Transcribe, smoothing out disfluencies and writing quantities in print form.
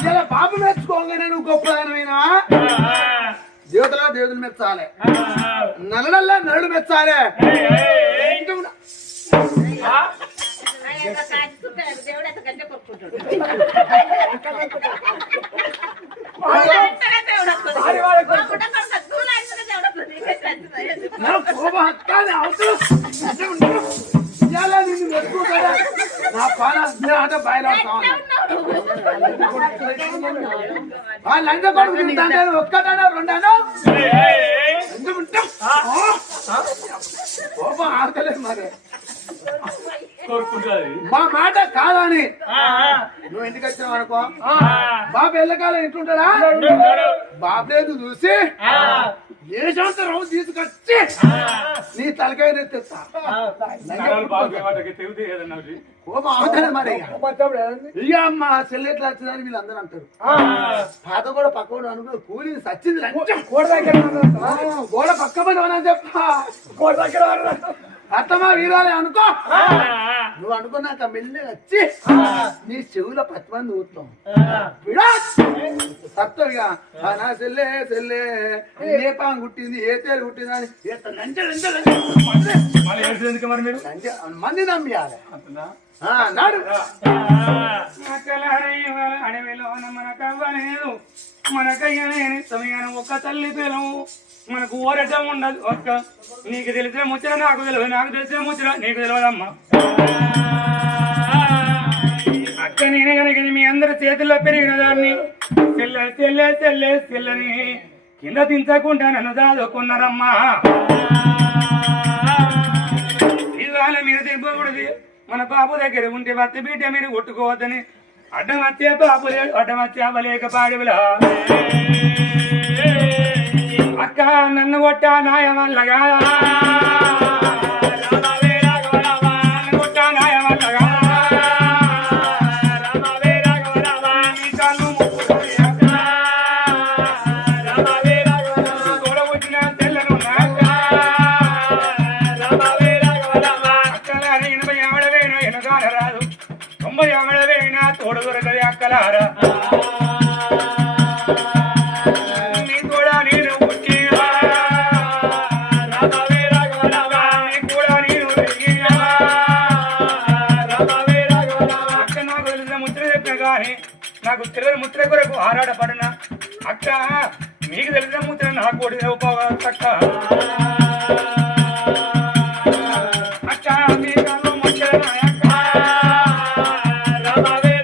ఇలా బాబు మెచ్చుకోగానే నువ్వు గొప్పదానమైనా దేవుదులు మెచ్చాలి నల్లడల్లా నరుడు మెచ్చాలి నిన్ను మెచ్చుకుంటారా నా పాల ఆట బయలు లంచ కొడుకు తింటాను ఒక్కటానో రెండానో కోపం ఆడతలేదు మరి మా మాట కాదని నువ్వు ఇంటికి వచ్చినావు అనుకో బాబు ఎల్లకాలం ఇంటుంటాడా బాబు లేదు చూసి ఏ సంవత్సరం తీసుకొచ్చి నీ తలకాయ తెస్తా కోపం అవుతుంది మరి ఇక మా చెల్లి ఎట్లా వచ్చిందని వీళ్ళందరూ అంటారు పాత కూడా పక్క అనుకో కూలి సచ్చింది గోడ పక్క పని చెప్పా గోడ దగ్గర అత్తమా వీరాలే అనుకో నువ్వు అనుకున్నాక మెల్లి వచ్చి నీ చెవుల 10 మంది ఊతాం సత్తగా నా చెల్లె చెల్లె ఏ పాము కుట్టింది ఏ తేలు కుట్టింది అని మంది నమ్మియాలి నాడు అడవిలో మనకవ్వలేదు మనకయ్యనే సమయాన్ని ఒక్క తల్లి పిలవు మనకు ఓరటం ఉండదు ఒక్క నీకు తెలిసిన ముచ్చట నాకు తెలియదు నాకు తెలిసిన ముచ్చట నీకు తెలియదమ్మా అక్క నేనే కనుక మీ అందరి చేతుల్లో పెరిగిన దాన్ని చెల్లె చెల్లె చెల్లె చెల్లని కింద దించకుండా నన్ను దాదుకున్నారమ్మా ఇవాళ మీరు దింపకూడదు మన బాబు దగ్గర ఉంటే భర్త బిడ్డ మీరు కొట్టుకోవద్దని అడ్డం వచ్చే బాబు అడ్డం వచ్చే అవ్వలేక పాడివిలా అక్క నన్ను కొట్టా నాయమల్లగా తోడు దొరకది అక్కలారా నీ కూడా నేను అక్క నాకు తెలిసిన ముద్ర చెప్పిన కానీ నాకు తెలియని ముద్ర కొరకు ఆరాటపడిన అక్క మీకు తెలిసిన ముద్ర నాకు కూడా అక్క